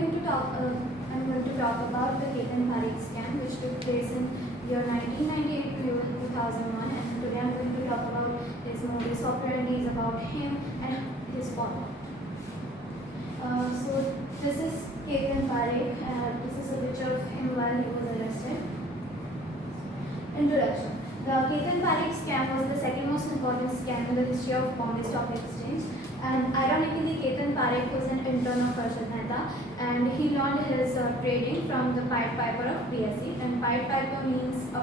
I'm going to talk about the Ketan Parekh scam, which took place in year 1998 to 2001, and today I'm going to talk about his modus operandi, about him and his follow. So this is Ketan Parekh. This is a picture of him while he was arrested. Introduction. The Ketan Parekh scam was the second most important scam in the history of Bombay Stock Exchange. And ironically, Ketan Parekh was an intern of Harshad Mehta, and he learned his trading from the Pied Piper of BSE. And Pied Piper means a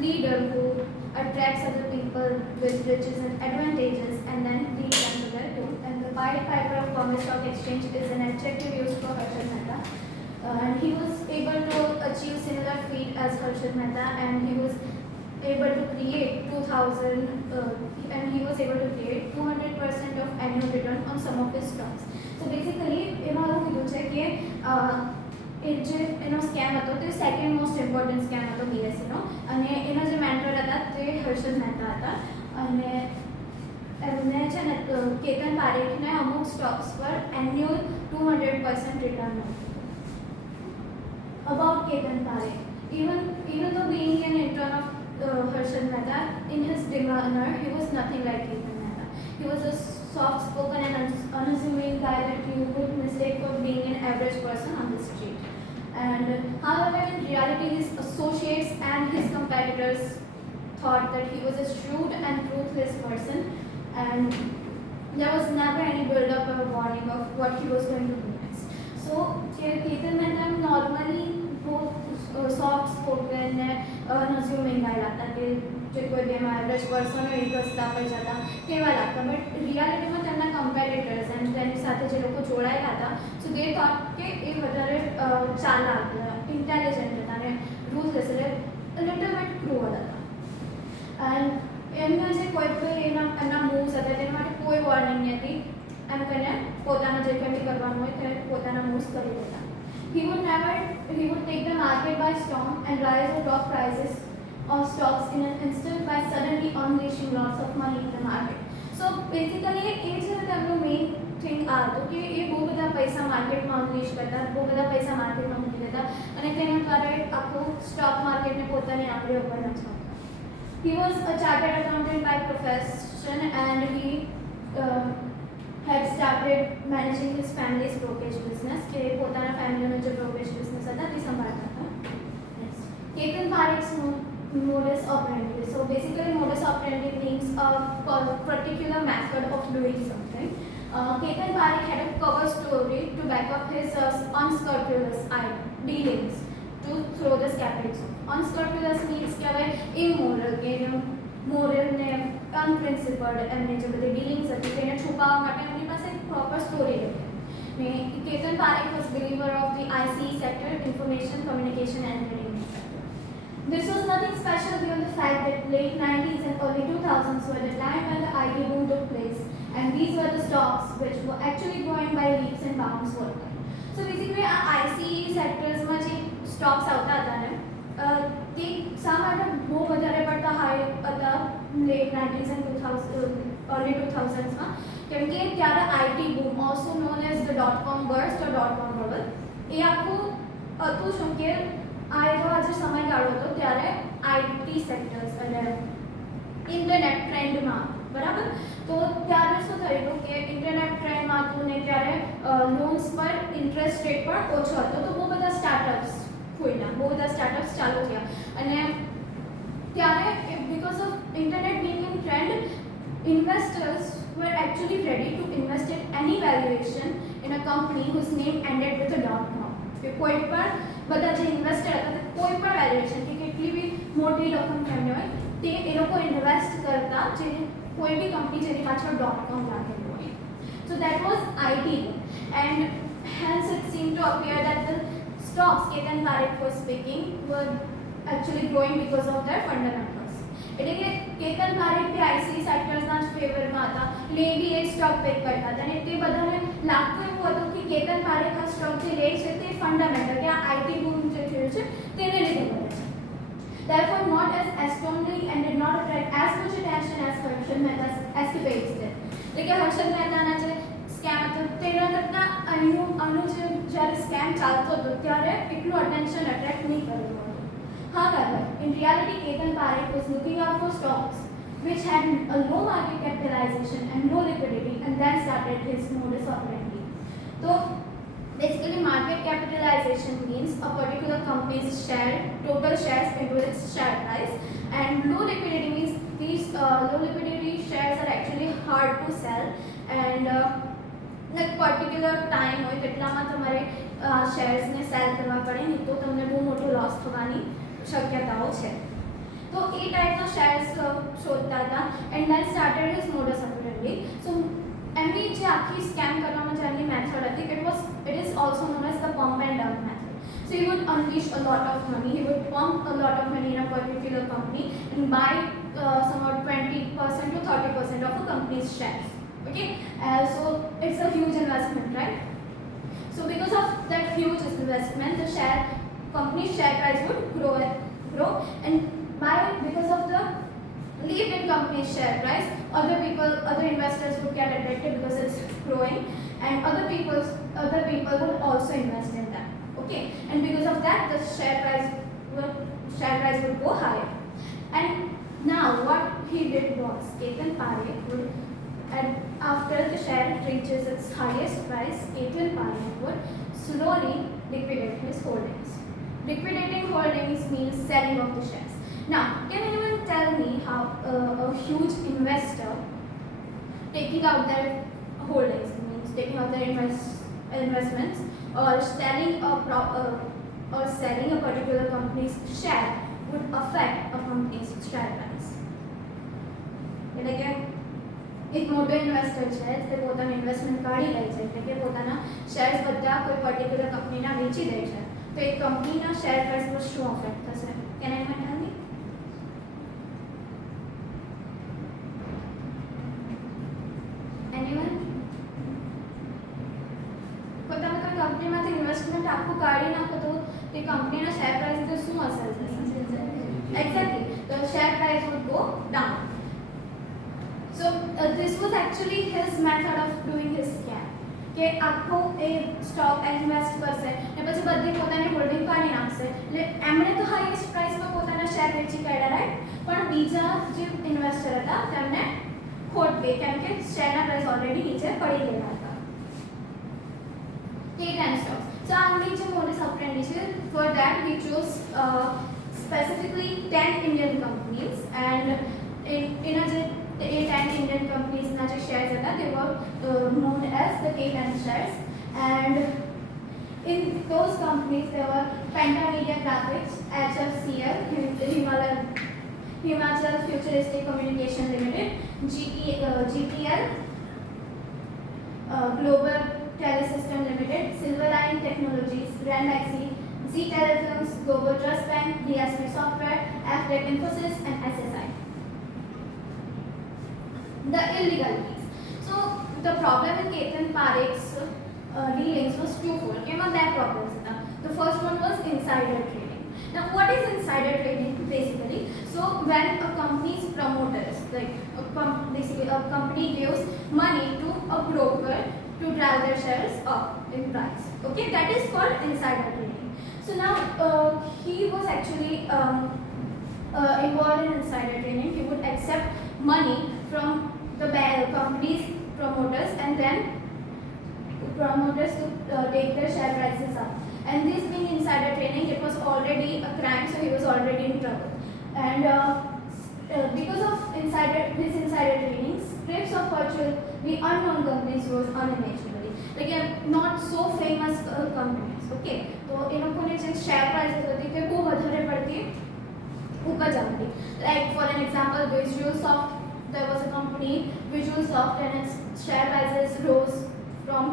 leader who attracts other people with riches and advantages and then leads them to their doom. And the Pied Piper of Bombay Stock Exchange is an adjective used for Harshad Mehta. And he was able to achieve similar feat as Harshad Mehta, and he was able to create 200% of annual return on some of his stocks. So basically, એમાં એવું કીધું છે કે એ જે એનો સ્કેમ હતો તે second most important scam હતો બીએસસીનો, અને એના જે મેન્ટર હતા તે હર્ષદ મહેતા હતા. અને એમને છે ને કેતન પારેખને અમુક સ્ટોક્સ પર એન્યુઅલ 200% રિટર્ન મળતું. About Ketan Parekh, even though being an intern of Harshad Mehta, in his demeanor, he was nothing like Ketan Mehta. He was a soft-spoken and unassuming guy that you would mistake for being an average person on the street. And however, in reality, his associates and his competitors thought that he was a shrewd and ruthless person, and there was never any build-up or warning of what he was going to do next. So, Ketan Mehta normally soft spoken and unassuming guy लगता कि जो कोई भी average person है एक रस्ता पर जाता केवा लगता, बट रियलिटी में તેમના કમ્પેટિટર્સ એન્ડ તેની સાથે જે લોકો જોડાયેલા હતા, સો દે થોટ કે એ વધારે ચાલાક ઇન્ટેલિજન્ટ હતા અને રૂથલેસ એટલે લિટલ બિટ ક્રૂઅલ હતા. એન્ડ એમના જે કોઈ એમના મૂવ્સ હતા તેના માટે કોઈ વોર્નિંગ નહીં હતી. એમ કરીને પોતાના જે કંઈ બી કરવાનું હોય તે પોતાના મૂવ્સ કરી દેતા. He would take the market by storm and rise the top prices of stocks in an instant by suddenly unleashing lots of money in the market. So basically, ये जो है हमलोग main thing आ तो कि ये बहुत बड़ा पैसा market में unleash करता है, बहुत बड़ा पैसा market में मूवी देता है, और एक तेरे कारण आपको stock market में पोता नहीं आगे ऊपर ना जाता. He was a chartered accountant by profession, and he had started managing his family's brokerage business. के पोताना family में जो brokerage business था वो संभालता था. Next, Ketan Parekh's modus operandi. So basically, modus operandi means a particular method of doing something. Ketan Parekh had a cover story to back up his unscrupulous dealings to throw the skeptics off. Unscrupulous means क्या है immoral, moral ने unprincipled એમની જે બધી ડીલિંગ્સ હતી તેને છુપાવવા માટે એમની પાસે એક પ્રોપર સ્ટોરી હતી. Ketan Parekh was believer of the ICE sector, information, communication and entertainment sector. This was nothing special beyond the fact that late 90s and early 2000s were the time when the IT boom took place, and these were the stocks which were actually growing by leaps and bounds worldwide. So basically, ICE sectors में જે stocks આવતા હતા ને તે શા માટે બહુ વધારે પડતા હાઈ હતા late 90s and 2000 early 2000s માં, કેમ કે ત્યારે આઈટી બૂમ also known as the .com burst or .com bubble એ આખું હતું શું કે આ એવો આજે સમયગાળો હતો ત્યારે આઈટી સેક્ટર્સ એટલે ઇન્ટરનેટ ટ્રેન્ડમાં બરાબર. તો ત્યારે શું થયું કે ઇન્ટરનેટ ટ્રેન્ડમાં હતું ને ત્યારે લોન્સ પર ઇન્ટરેસ્ટ રેટ પણ ઓછો હતો, તો બહુ બધા સ્ટાર્ટઅપ્સ ખોલ્યા, બહુ બધા સ્ટાર્ટઅપ્સ ચાલુ થયા. અને ત્યારે because of internet being in trend, investors were actually ready to invest at any valuation in a company whose name ended with a .com. કે કોઈ પણ બધા જે ઇન્વેસ્ટર હતા કોઈ પણ વેલ્યુએશન કે કેટલી બી મોટી રકમ કેમને હોય તે એ લોકો ઇન્વેસ્ટ કરતા જે કોઈ બી કંપની જેની પાછળ .com રાખેલું હોય. So that was IT, and hence it seemed to appear that the stocks Ketan Parekh was picking were actually growing because of their fundamentals. એટલે કે કેતન પારેખ બી આઈસી સેક્ટર્સના જ ફેવરમાં હતા, એટલે એ બી એક સ્ટોક પિક કરતા હતા, અને તે બધાને લાગતું એવું હતું કે કેતન પારેખ આ સ્ટોક જે લે છે તે ફંડામેન્ટલ કે આ આઈટી બૂમ જે થયું છે તેને લીધે બને છે. Therefore, not as astounding and did not attract as much attention as Harshad Mehta's escapades did. એટલે કે હર્ષદ મહેતાના જે સ્કેમ હતો તેના કરતાં આનું જે જ્યારે સ્કેમ ચાલતો હતો ત્યારે એટલું અટેન્શન એટ્રેક્ટ નહીં કર્યું હતું. However, in reality, Ketan Parekh was looking out for stocks which had a low market capitalization and low liquidity, and then started his modus operandi. So, basically, market capitalization means a particular company's total shares into its share price, and low liquidity means these low liquidity shares are actually hard to sell, and like particular time હોય તેટલામાં તમારે શેર્સને સેલ કરવા પડે, નહીં તો તમને બહુ મોટો લોસ થવાની શક્યતાઓ છે. તો એ ટાઈપના શેર્સ શોધતા હતા, and then started his modus operandi. So એમની જે આખી સ્કેમ કરવામાં જે એમની મેથડ હતી, it is also known as the pump and dump method. So he would unleash a lot of money, he would pump a lot of money in a particular company and buy somewhat 20% to 30% of a company's shares. Okay, so it's a huge investment, right? So because of that huge investment, the company's share price would grow, and because of the leap in company's share price, other investors would get attracted because it's growing, and other people would also invest in that. Okay, and because of that, the share price would go higher. And now what he did was, Ketan Parekh would, and after the share reaches its highest price, Ketan Parekh would slowly liquidate his holdings. Liquidating holdings means selling of the shares. Now, can anyone tell me how a huge investor taking out their holdings, means taking out their investments, or selling a particular company's share would affect a company's share price? એટલે કે એક મોટો ઇન્વેસ્ટર છે તે પોતાનું ઇન્વેસ્ટમેન્ટ કાઢી લે છે, એટલે કે પોતાના શેર્સ બધા કોઈ પર્ટિક્યુલર કંપનીના વેચી દે છે, તો એ કંપનીના શેર પ્રાઇસ પર શું અફેક્ટ થશે? Can anyone tell me? Anyone? તમે કોઈ કંપનીમાંથી ઇન્વેસ્ટમેન્ટ આખું કાઢી નાખો તો તે કંપનીના શેર પ્રાઇસ પર શું અસર થશે? Exactly, the share price would go down. So this was actually his method of doing his scam. કે આખો એ સ્ટોક ઇન્વેસ્ટ કરશે ને પછી બધી પોતાની હોલ્ડિંગ કાઢી નાખશે, એટલે એમણે તો હાઈએસ્ટ પ્રાઇસ પર પોતાના શેર વેચી કાઢ્યા, રાઈટ? પણ બીજા જે ઇન્વેસ્ટર હતા તેમને ખોટ ગઈ, કેમ કે શેરના પ્રાઇસ ઓલરેડી નીચે પડી ગયા હતા. K10 stocks. So આમની જે મોડસ ઓપરેન્ડી છે, for that he chose specifically 10 Indian companies, and in a 10 Indian companies na je shares હતા, they were known as the K10 shares, and in those companies there were Pentamedia Graphics, HFCL, Himachal Futuristic Communication Limited, GTL, Global Telesystem Limited, Silverline Technologies, Ranbaxy, Z Telefilms, Global Trust Bank, DSP Software, Aflac Infosys, and SSI. The illegal deals. So the problem in Ketan Parekh's dealings was twofold. Came on that problems. The first one was insider trading. Now, what is insider trading basically? So when a company's promoters, basically a company gives money to a broker to drive their shares up in price. Okay, that is called insider trading. So now he was actually involved in insider trading. He would accept money from the company's promoters, and then promoters to take their share prices up. And this being insider trading, it was already a crime, so he was already in trouble. And because of his insider trading, scripts of virtually unknown companies rose unimaginably. Like not so famous companies. Okay, so in a share prices होती थे वो વધારે પડતી ऊपर जाती. Like for an example, Visualsoft, there was a company Visualsoft, and its share prices rose from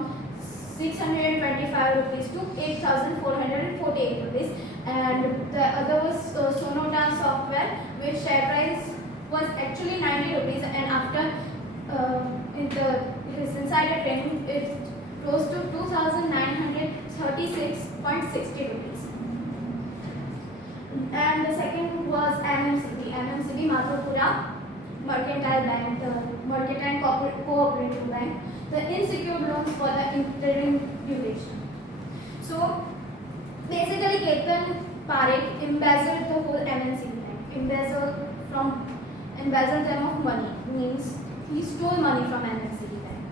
625 rupees to 8,448 rupees, and the other was Sonota Software, which share price was actually 90 rupees, and after his insider trading it rose to 2,936.60 rupees. And the second was MMCB Mathurapura Mercantile Bank, the Mercantile Cooperative Bank, the unsecured loans for the interim duration. So basically Ketan Parekh embezzled the whole MNCB bank. Embezzled them of money, means he stole money from MNCB bank.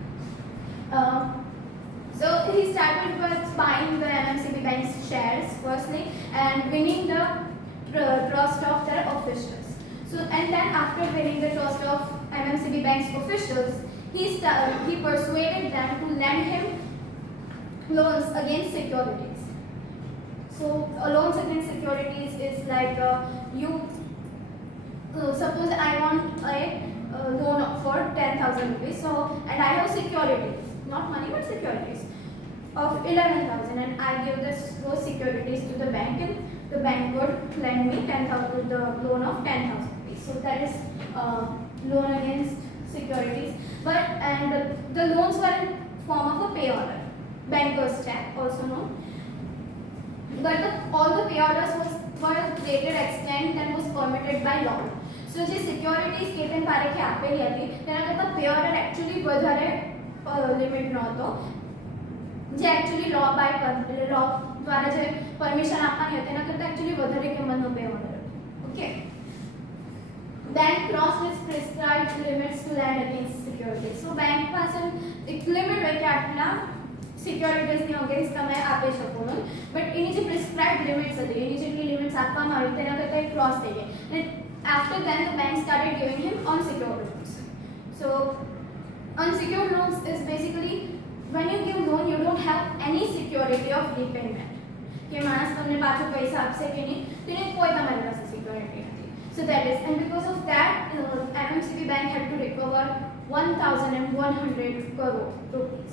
So he started with buying the MNCB bank's shares firstly and winning the trust of their officials. So and then after winning the trust of MNCB bank's officials, he persuaded them to lend him loans against securities. So loans against securities is like suppose I want a loan for 10,000 rupees. So and I have securities, not money but securities of 11,000, and I give those securities to the bank, and the bank would lend me 10,000, the loan of 10,000 rupees. So that is loan against securities. But and the loans were in form of a pay order, banker's check also known. But all the pay orders were rated extent that was permitted by law. So જે સિક્યોરિટીઝ કેતન પારેખે આપેલી હતી તેના કરતાં pay order actually વધારે લિમિટ નહોતો, જે एक्चुअली લો દ્વારા જે પરમિશન આપવાની હતી તેના કરતાં एक्चुअली વધારે કિંમતનો પે ઓર્ડર હતો. Okay, bank crossed its prescribed limits to lend against securities. So bank પાસે એક લિમિટ હોય કે આટલા સિક્યોરિટીઝની અગેન્સ્ટ તમે આપી શકો છો, બટ એની જે પ્રિસ્ક્રાઇબ્ડ લિમિટ્સ હતી, એની જેટલી લિમિટ્સ આપવામાં આવી તેના કરતાં ક્રોસ થઈ ગઈ. અને after then the bank started giving him unsecured loans. So unsecured loans is basically when you give loan you don't have any security of repayment, કે માણસ તમને પાછો પૈસા આપશે કે નહીં તેની કોઈ તમારી પાસે સિક્યોરિટી નથી. So that is, and because of that MNCB bank had to recover 1,100 crore rupees.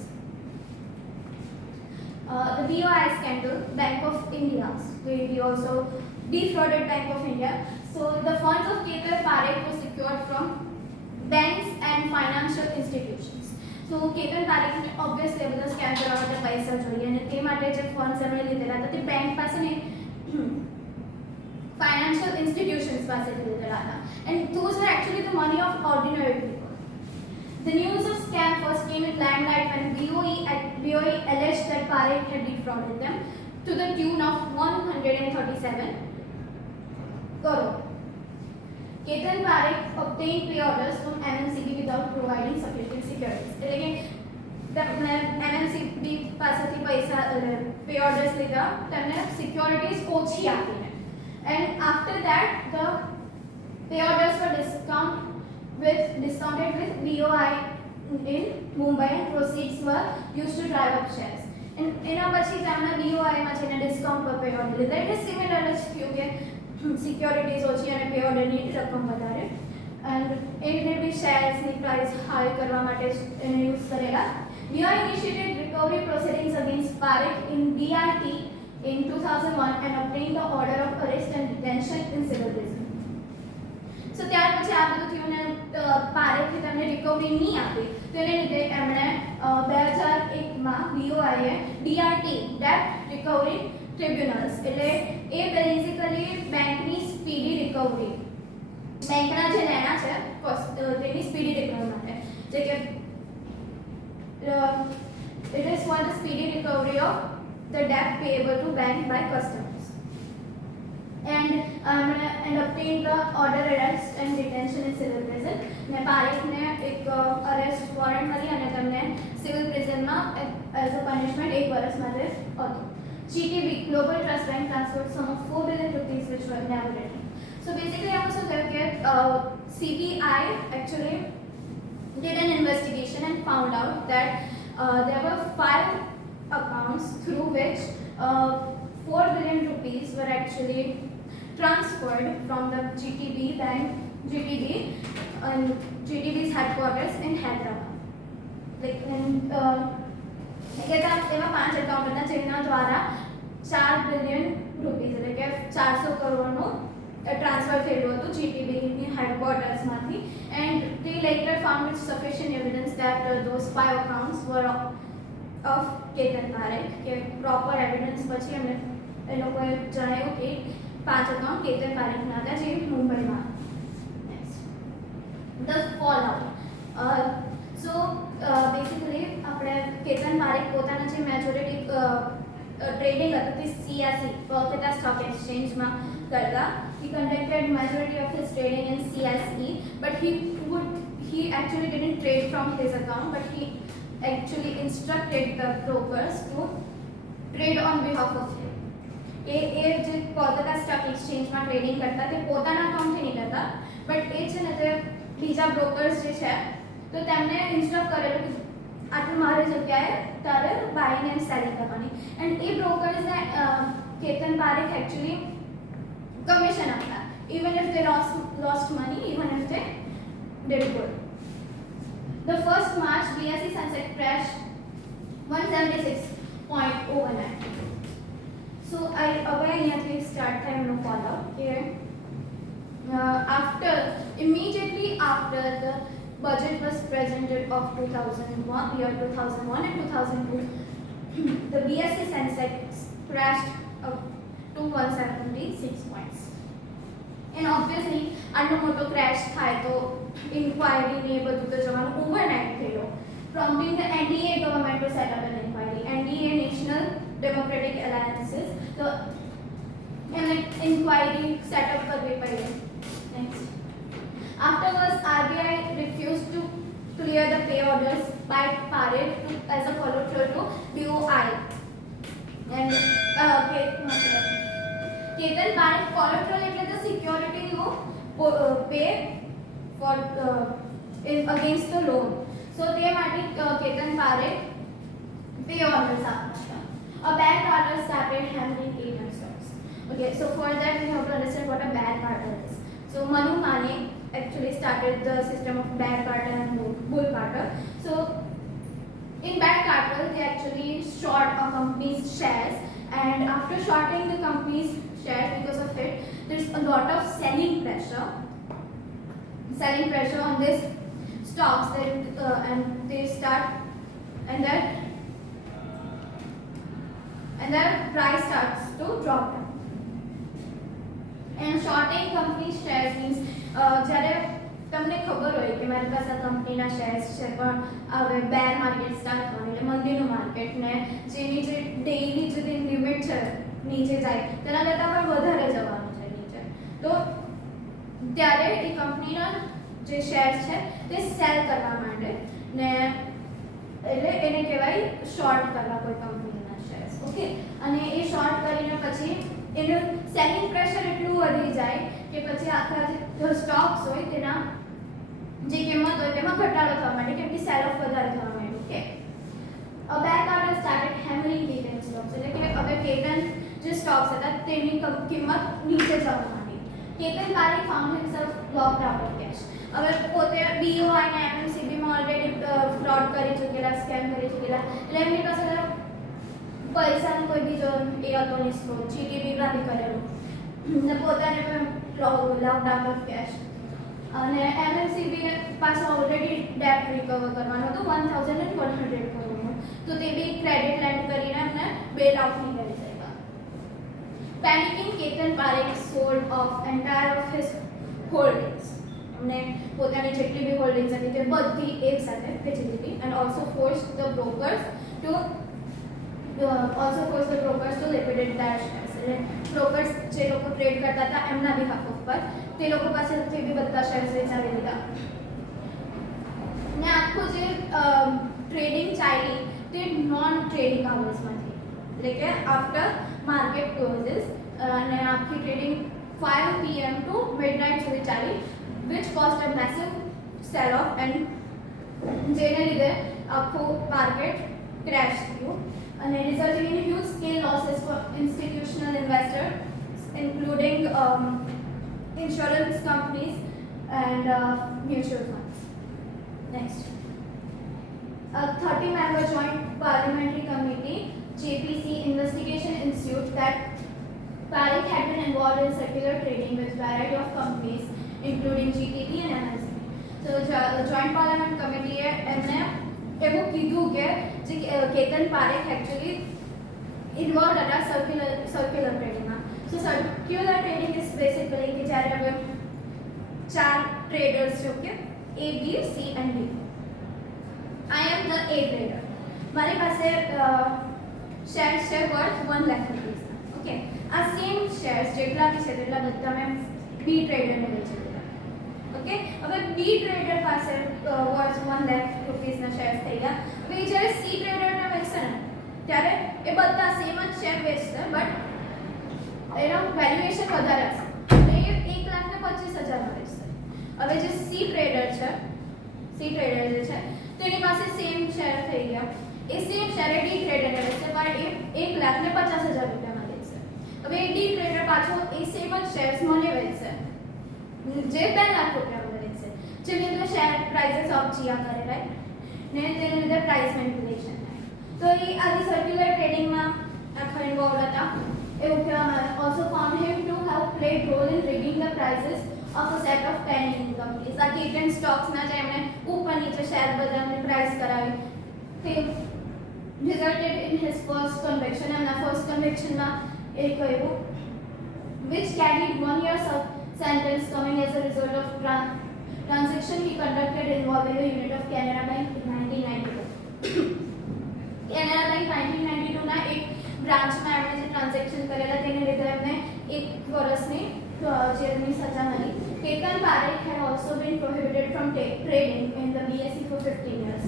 The BOI scandal, Bank of India, we also defrauded Bank of India. So the funds of Ketan Parekh were secured from banks and financial institutions. So Ketan Parekh ने obviously બધા સ્કેમ કરવા માટે પૈસા જોઈએ અને તે માટે જે ફંડ્સ એમણે લીધેલા હતા તે બેંક પાસે ને financial institutions પાસેથી લીધેલા હતા, and those were actually the money of ordinary people. The news of scam first came in limelight when BOE alleged that Parekh had defrauded them to the tune of 137 crore. Ketan Parekh obtained pay orders from MNCB without providing sufficient securities. એટલે કે MNCB પાસેથી પૈસા pay orders લીધા, તેમને securities ઓછી આપીને, and after that the pay orders were discounted with BOI in Mumbai, and proceeds were used to drive up shares. And એના પછી તેમણે BOI માં જઈને ડિસ્કાઉન્ટ પર પે ઓર્ડર લીધા. એટલે સિમિલર જ થયું કે સિક્યોરિટીઝ ઓછી અને પે ઓર્ડરની રકમ વધારે, એન્ડ એને બી શેર્સની પ્રાઇસ હાઈ કરવા માટે એને યુઝ કરેલા. BOI initiated recovery proceedings against Parekh in DRT in 2001 and obtained the order of arrest and detention in civil prison. So ત્યાર પછી આ બધું થયું ને પારેખે તેમને રિકવરી નહીં આપી, તો એને લીધે એમણે 2001માં BOIએ DRT, ડેટ રિકવરી ટ્રિબ્યુનલ્સ, એટલે એ બેઝિકલી બેંકની સ્પીડી રિકવરી, બેંકના જે લેણા છે તેની સ્પીડી રિકવરી માટે, જે કે it is for the speedy recovery of the debt payable to bank by customers, and obtain the order arrest and detention in civil prison. ને પારેખને એક અરેસ્ટ વોરંટ મળી અને તેમને સિવિલ પ્રિઝનમાં એઝ અ પનિશમેન્ટ 1 વર્ષ માટે હતું. GTB, Global Trust Bank, transferred sum of 4 billion rupees which were never returned. So basically I also said that CBI actually did an investigation and found out that there were 5 accounts through which 4 billion rupees were actually transferred from the GTB bank, GTB's headquarters in Hyderabad. Like એમાં 5 એકાઉન્ટ હતા જેના દ્વારા 4 billion rupees એટલે કે 400 કરોડનું ટ્રાન્સફર થયેલું હતું જીટીબીની હેડક્વાર્ટર્સમાંથી, and they later found with sufficient evidence that those 5 accounts were of Ketan Parekh, કે પ્રોપર એવિડન્સ પછી એમને એ લોકોએ જણાવ્યું કે 5 અકાઉન્ટ કેતન પારેખના હતા જે મુંબઈમાં. Next, the fallout. So basically આપણે કેતન પારેખ પોતાના જે મેજોરિટી ટ્રેડિંગ હતું તે CSE કોલકાતા સ્ટોક એક્સચેન્જમાં કરતા. He conducted majority of his trading in CSE, but he actually didn't trade from his account, but he actually instructed the brokers to trade on behalf of him. એ જે કોલકાતા સ્ટોક એક્સચેન્જમાં ટ્રેડિંગ કરતા તે પોતાના અકાઉન્ટથી નહીં કરતા, બટ એ છે ને તે બીજા બ્રોકર્સ જે છે તો તેમને ઇન્સ્ટ્રક્ટ કરેલું કે આટલું મારી જગ્યાએ તારે બાઇંગ એન્ડ સેલિંગ કરવાની. એન્ડ એ બ્રોકર્સને કેતન પારેખ એકચ્યુઅલી કમિશન આપતા, even if they lost money, even if they did good. The first March BSE Sensex crashed 176 overnight. So here start time no follow here. Immediately after the budget was presented of 2001 and 2002, the BSE Sensex crashed up to 176 points. And obviously આટલો મોટો ક્રેશ થાય તો ઇન્ક્વાયરી ને બધું તો જવાનું ઓવરનાઇટ થયો, prompting the NDA government to set up an inquiry. NDA National Democratic Alliances, so એમને ઇન્ક્વાયરી સેટઅપ કરવી પડી. Next, afterwards RBI refused to clear the pay orders by Parekh as a collateral to BOI. And Ketan Parekh collateral એટલે the security you pay for against the loan. So તે માટે Ketan Parekh pay orders આપતા. A bad order started handling Indian stocks. Okay, so for that we have to understand what a bad order is. So Manu Mane actually started the system of bad barter and bull barter. So in bad barter they actually short a company's shares, and after shorting the company's shares, because of it there's a lot of selling pressure on this stocks that and they start and their price starts to drop down. And shorting company's shares means જ્યારે તમને ખબર હોય કે મારી પાસે આ કંપનીના શેર્સ છે પણ હવે બેર માર્કેટ સ્ટાર્ટ થવાનું એટલે મંદીનું માર્કેટ ને જેની જે ડેઈલી જે લિમિટ છે નીચે જાય તેના કરતાં પણ વધારે જવાનું છે નીચે, તો ત્યારે એ કંપનીના જે શેર્સ છે તે સેલ કરવા માટે ને એટલે એને કહેવાય શોર્ટ કરવા કોઈ કંપનીના શેર્સ. ઓકે, અને એ શોર્ટ કરીને પછી એનું સેલિંગ પ્રેશર એટલું વધી જાય કે પછી આખા જે સ્ટોક્સ હોય તેના જે કિંમત હોય તેમાં ઘટાડો થવા માંડે કેમ કે સેલ ઓફ વધારે થવા માંડ્યું. Okay, a bad order started hammering Ketan stocks, એટલે કે હવે કેતન જે સ્ટોક્સ હતા તેની કિંમત નીચે જવા માંડી. Ketan Parekh found himself locked out of cash. હવે પોતે BOI ને MMCB માં ઓલરેડી ફ્રોડ કરી ચૂકેલા, સ્કેમ કરી ચૂકેલા, એટલે એમની પાસે પૈસાનો કોઈ બીજો એ હતો નહીં સ્ત્રોત, GTB ગાંધી કરેલું ને પોતાને લોકડ આઉટ ઓફ કેશ. અને MMCB પાસે ઓલરેડી ડેટ રિકવર કરવાનો હતો 1100 કરોડનો, તો તે બી ક્રેડિટ લેન્ડ કરીને એમને બેલ આઉટ નહીં કરી શક્યા. Panicking, Ketan Parekh sold off entire of his holdings. એમને પોતાની જેટલી બી હોલ્ડિંગ્સ હતી તે બધી એક સાથે વેચી દીધી. And also forced the brokers to liquidate their shares. એટલે બ્રોકર્સ જે લોકો ટ્રેડ કરતા હતા એમના બિહાફ ઉપર તે લોકો પાસેથી બી બધા શેર્સ વેચાવી દીધા. ને આખું જે ટ્રેડિંગ ચાલી તે નોન ટ્રેડિંગ આવર્સમાંથી, એટલે કે આફ્ટર માર્કેટ ક્લોઝિસ, અને આખી ટ્રેડિંગ 5 PM to midnight સુધી ચાલી, which caused a massive sell off and જેને લીધે આખું માર્કેટ ક્રેશ થયું and resulting in huge scale losses for institutional investors, including insurance companies and mutual funds. Next, a 30-member joint parliamentary committee, JPC Investigation Institute, that Parekh had been involved in circular trading with variety of companies, including GTT and MSB. So the joint parliament committee એમને એવું કીધું કે જે Ketan Parekh actually involve હતા circular ટ્રેડિંગમાં. So circular trading is basically કે જ્યારે હવે 4 ટ્રેડર્સ છે, okay, A, B, C and D. I am the A trader. મારી પાસે શેર્સ છે વર્થ 1 લાખ રૂપીસના. ઓકે, આ સેમ શેર્સ જેટલા બી છે તેટલા બધા મેં બી ટ્રેડરને વેચી દીધા. ઓકે, હવે બી ટ્રેડર પાસે વર્થ 1 લાખ રૂપીસના શેર્સ થઈ ગયા. હવે જ્યારે સી ટ્રેડરને વેચશે ને ત્યારે એ બધા સેમ જ શેર વેચશે, બટ એનો વેલ્યુએશન વધારે હશે. એ 1,25,000 વેચશે. હવે જે સી ટ્રેડર છે તેની પાસે સેમ શેર થઈ ગયા. એ સેમ શેર ડી ટ્રેડરને વેચશે, પણ એ 1,50,000 રૂપિયામાં વેચશે. હવે એ ડી ટ્રેડર પાછો એ સેમ જ શેર્સ મને વેચશે, જે 2 લાખ રૂપિયામાં વેચશે. જેમ કે શેર પ્રાઇસીસ ઓફ જીયા કરે, રાઈટ, ને તેને લીધે પ્રાઇસ મેનિપ્યુલેશન થાય. તો એ આની સર્ક્યુલર ટ્રેડિંગમાં આખા ઇન્વોલ્વ હતા. એવું કહેવામાં આવે. Also found him to have played role in rigging the prices of a set of 10 Indian companies. આ K10 સ્ટોક્સના જે એમણે ઉપર નીચે શેર બધાની પ્રાઇસ કરાવી, તે resulted in his first conviction. એમના ફર્સ્ટ કન્વિક્શનમાં એ કહ્યું which carried 1 year sentence coming as a result of transaction he conducted involving a unit of Canara Bank in 1992. Canara Bank 1992 ના એક બ્રાન્ચમાં એમણે જે ટ્રાન્ઝેક્શન કરેલા તેને લીધે એમને 1 વર્ષની જેલની સજા મળી. કેતન Parekh had also been prohibited from trading in the BSE for 15 years.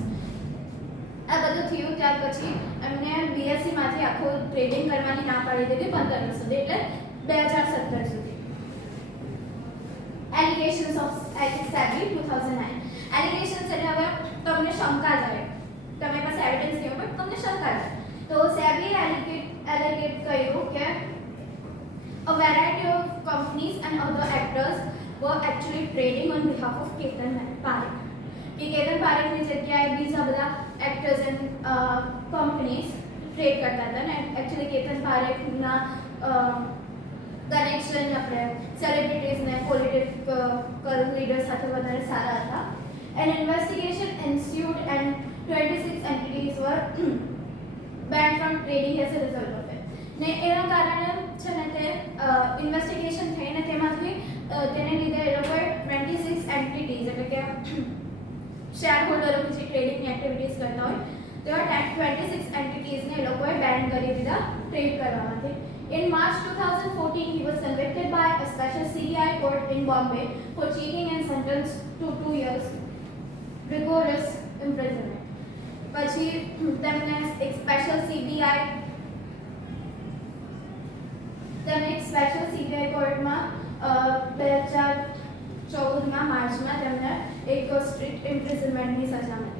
આ બધું થયું ત્યાર પછી એમને BSE માંથી આખું ટ્રેડિંગ કરવાની ના પાડી દીધી 15 વર્ષ સુધી, એટલે 2017 સુધી. Allegations of SEBI 2009. Allegations એટલે હવે તમને શંકા જાય, તમે પાસે એવિડન્સ નહીં હોય પણ તમને શંકા જાય. તો SEBI allegate કહ્યું કે a variety of companies and other actors were actually trading on behalf of Ketan Parekh. કે કેતન પારેખની જગ્યાએ બીજા બધા એક્ટર્સ એન્ડ કંપનીઝ ટ્રેડ કરતા હતા ને એકચ્યુઅલી કેતન પારેખના કનેક્શન આપણે સેલિબ્રિટીઝને પોલિટિકલ લીડર સાથે વધારે સારા હતા. An investigation ensued and 26 entities were banned from trading as a result of it. ને એના કારણે છે ને તે ઇન્વેસ્ટિગેશન થઈને તેમાંથી તેને લીધે એ લોકોએ 26 એન્ટિટીઝ એટલે કે શેર હોલ્ડરો જે ટ્રેડિંગની એક્ટિવિટીઝ કરતા હોય તેવા 26 એન્ટિટીઝને એ લોકોએ બેન કરી દીધા ટ્રેડ કરવામાંથી. In March 2014, he was convicted by a special CBI court in Bombay for cheating and sentenced to 2 years rigorous imprisonment. પછી તેમને એક સ્પેશિયલ CBI કોર્ટમાં 2014 માર્ચમાં તેમને એક સ્ટ્રિક્ટ ઇમ્પ્રિઝનમેન્ટની સજા મળી.